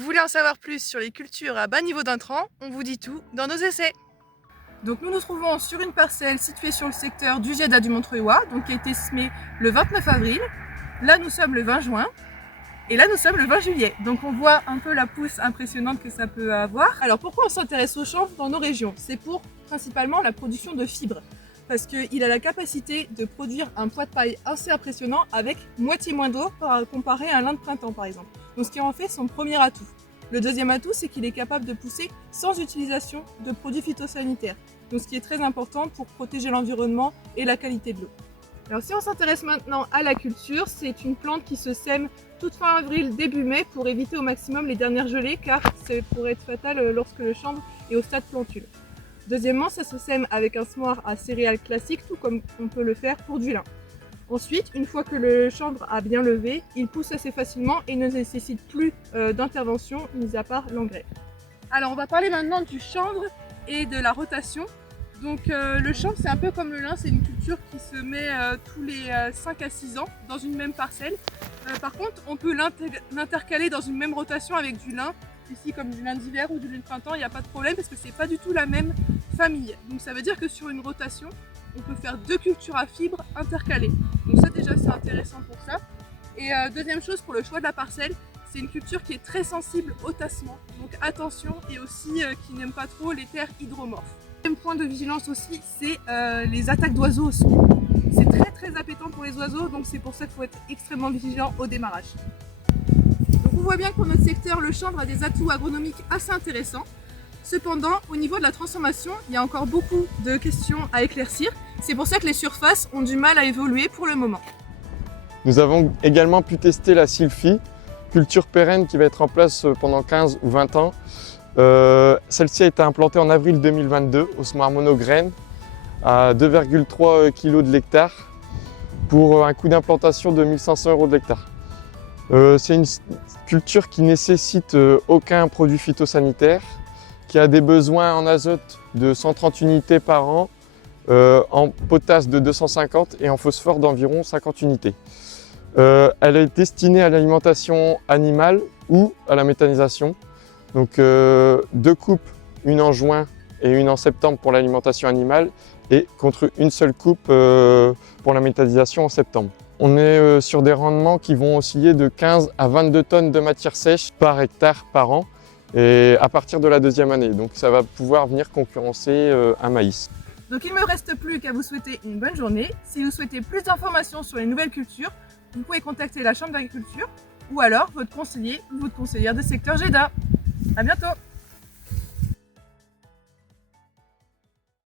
Vous voulez en savoir plus sur les cultures à bas niveau d'intrants? On vous dit tout dans nos essais. Donc nous nous trouvons sur une parcelle située sur le secteur du Jeda du Montreuilois, donc qui a été semée le 29 avril. Là nous sommes le 20 juin et là nous sommes le 20 juillet. Donc on voit un peu la pousse impressionnante que ça peut avoir. Alors pourquoi on s'intéresse au chanvre dans nos régions? C'est pour principalement la production de fibres. Parce qu'il a la capacité de produire un poids de paille assez impressionnant avec moitié moins d'eau comparé à un lin de printemps par exemple. Donc ce qui en fait son premier atout. Le deuxième atout, c'est qu'il est capable de pousser sans utilisation de produits phytosanitaires. Donc ce qui est très important pour protéger l'environnement et la qualité de l'eau. Alors si on s'intéresse maintenant à la culture, c'est une plante qui se sème toute fin avril, début mai pour éviter au maximum les dernières gelées car ça pourrait être fatal lorsque le chanvre est au stade plantule. Deuxièmement, ça se sème avec un semoir à céréales classique, tout comme on peut le faire pour du lin. Ensuite, une fois que le chanvre a bien levé, il pousse assez facilement et ne nécessite plus d'intervention, mis à part l'engrais. Alors on va parler maintenant du chanvre et de la rotation. Donc le chanvre, c'est un peu comme le lin, c'est une culture qui se met tous les 5 à 6 ans dans une même parcelle. Par contre, on peut l'intercaler dans une même rotation avec du lin, ici comme du lin d'hiver ou du lin de printemps, il n'y a pas de problème parce que c'est pas du tout la même famille. Donc ça veut dire que sur une rotation, on peut faire 2 cultures à fibres intercalées. Donc ça déjà c'est intéressant pour ça. Et deuxième chose pour le choix de la parcelle, c'est une culture qui est très sensible au tassement. Donc attention, et aussi qui n'aime pas trop les terres hydromorphes. Deuxième point de vigilance aussi, c'est les attaques d'oiseaux au semis. C'est très appétant pour les oiseaux, donc c'est pour ça qu'il faut être extrêmement vigilant au démarrage. Donc on voit bien que pour notre secteur, le chanvre a des atouts agronomiques assez intéressants. Cependant, au niveau de la transformation, il y a encore beaucoup de questions à éclaircir. C'est pour ça que les surfaces ont du mal à évoluer pour le moment. Nous avons également pu tester la sylphie, culture pérenne qui va être en place pendant 15 ou 20 ans. Celle-ci a été implantée en avril 2022 au semoir monograine à 2,3 kg de l'hectare pour un coût d'implantation de 1 500 € de l'hectare. C'est une culture qui nécessite aucun produit phytosanitaire, qui a des besoins en azote de 130 unités par an, en potasse de 250 et en phosphore d'environ 50 unités. Elle est destinée à l'alimentation animale ou à la méthanisation. Donc 2 coupes, une en juin et une en septembre pour l'alimentation animale et contre une seule coupe pour la méthanisation en septembre. On est sur des rendements qui vont osciller de 15 à 22 tonnes de matière sèche par hectare par an et à partir de la deuxième année. Donc ça va pouvoir venir concurrencer un maïs. Donc il ne me reste plus qu'à vous souhaiter une bonne journée. Si vous souhaitez plus d'informations sur les nouvelles cultures, vous pouvez contacter la Chambre d'agriculture ou alors votre conseiller ou votre conseillère de secteur Jeda. À bientôt!